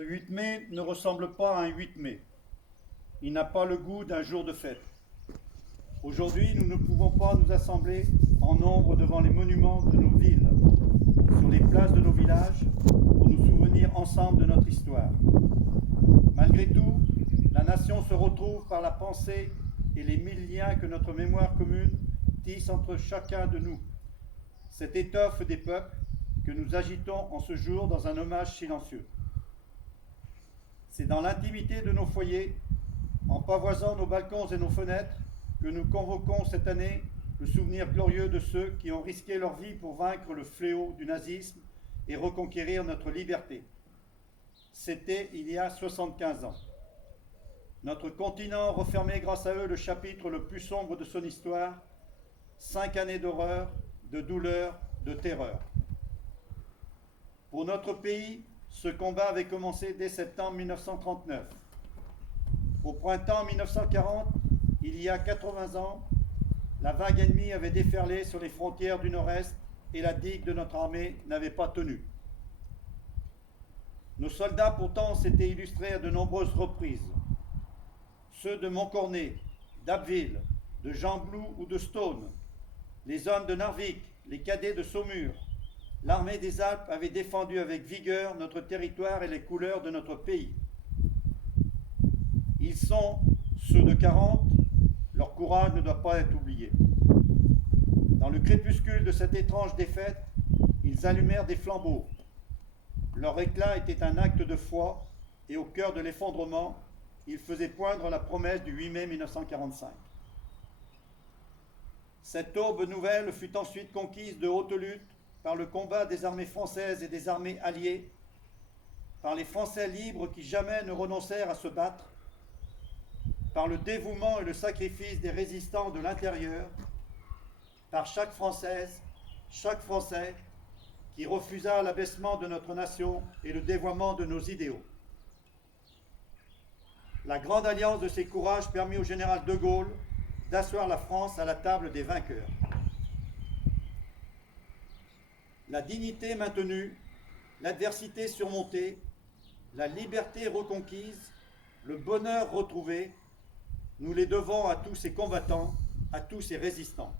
Ce 8 mai ne ressemble pas à un 8 mai. Il n'a pas le goût d'un jour de fête. Aujourd'hui, nous ne pouvons pas nous assembler en nombre devant les monuments de nos villes, sur les places de nos villages, pour nous souvenir ensemble de notre histoire. Malgré tout, la nation se retrouve par la pensée et les mille liens que notre mémoire commune tisse entre chacun de nous. Cette étoffe des peuples que nous agitons en ce jour dans un hommage silencieux. C'est dans l'intimité de nos foyers, en pavoisant nos balcons et nos fenêtres, que nous convoquons cette année le souvenir glorieux de ceux qui ont risqué leur vie pour vaincre le fléau du nazisme et reconquérir notre liberté. C'était il y a 75 ans. Notre continent refermait grâce à eux le chapitre le plus sombre de son histoire, 5 années d'horreur, de douleur, de terreur. Pour notre pays, ce combat avait commencé dès septembre 1939. Au printemps 1940, il y a 80 ans, la vague ennemie avait déferlé sur les frontières du Nord-Est et la digue de notre armée n'avait pas tenu. Nos soldats pourtant s'étaient illustrés à de nombreuses reprises. Ceux de Montcornet, d'Abbeville, de Gembloux ou de Stone, les hommes de Narvik, les cadets de Saumur, l'armée des Alpes avait défendu avec vigueur notre territoire et les couleurs de notre pays. Ils sont ceux de 40, leur courage ne doit pas être oublié. Dans le crépuscule de cette étrange défaite, ils allumèrent des flambeaux. Leur éclat était un acte de foi et au cœur de l'effondrement, ils faisaient poindre la promesse du 8 mai 1945. Cette aube nouvelle fut ensuite conquise de haute lutte par le combat des armées françaises et des armées alliées, par les Français libres qui jamais ne renoncèrent à se battre, par le dévouement et le sacrifice des résistants de l'intérieur, par chaque Française, chaque Français qui refusa l'abaissement de notre nation et le dévoiement de nos idéaux. La grande alliance de ces courages permit au général de Gaulle d'asseoir la France à la table des vainqueurs. La dignité maintenue, l'adversité surmontée, la liberté reconquise, le bonheur retrouvé, nous les devons à tous ces combattants, à tous ces résistants.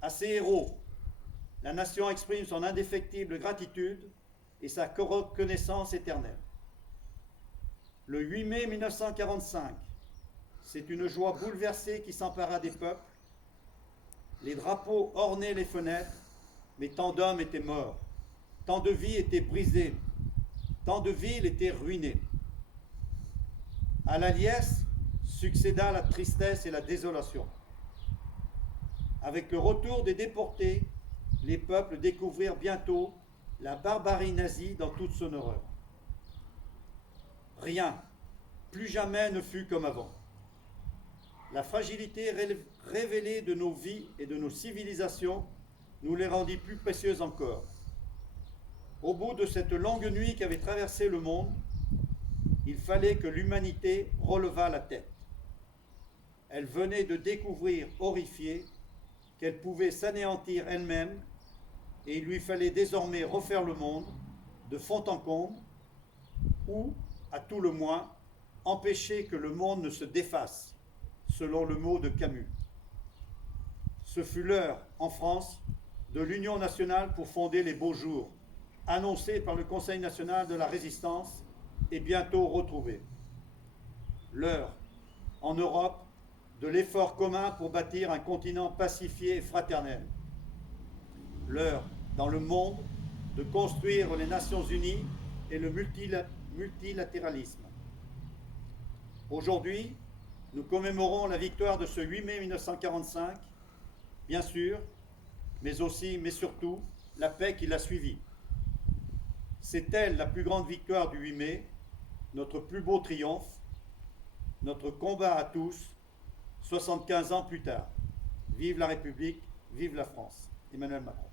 À ces héros, la nation exprime son indéfectible gratitude et sa reconnaissance éternelle. Le 8 mai 1945, c'est une joie bouleversée qui s'empara des peuples. Les drapeaux ornaient les fenêtres, mais tant d'hommes étaient morts, tant de vies étaient brisées, tant de villes étaient ruinées. À la liesse succéda la tristesse et la désolation. Avec le retour des déportés, les peuples découvrirent bientôt la barbarie nazie dans toute son horreur. Rien, plus jamais ne fut comme avant. La fragilité révélée de nos vies et de nos civilisations nous les rendit plus précieuses encore. Au bout de cette longue nuit qui avait traversé le monde, il fallait que l'humanité relevât la tête. Elle venait de découvrir, horrifiée, qu'elle pouvait s'anéantir elle-même et il lui fallait désormais refaire le monde de fond en comble ou, à tout le moins, empêcher que le monde ne se défasse, selon le mot de Camus. Ce fut l'heure, en France, de l'Union nationale pour fonder les beaux jours, annoncés par le Conseil national de la résistance et bientôt retrouvés. L'heure, en Europe, de l'effort commun pour bâtir un continent pacifié et fraternel. L'heure, dans le monde, de construire les Nations Unies et le multilatéralisme. Aujourd'hui, nous commémorons la victoire de ce 8 mai 1945, bien sûr, mais aussi, mais surtout, la paix qui l'a suivie. C'est elle la plus grande victoire du 8 mai, notre plus beau triomphe, notre combat à tous, 75 ans plus tard. Vive la République, vive la France. Emmanuel Macron.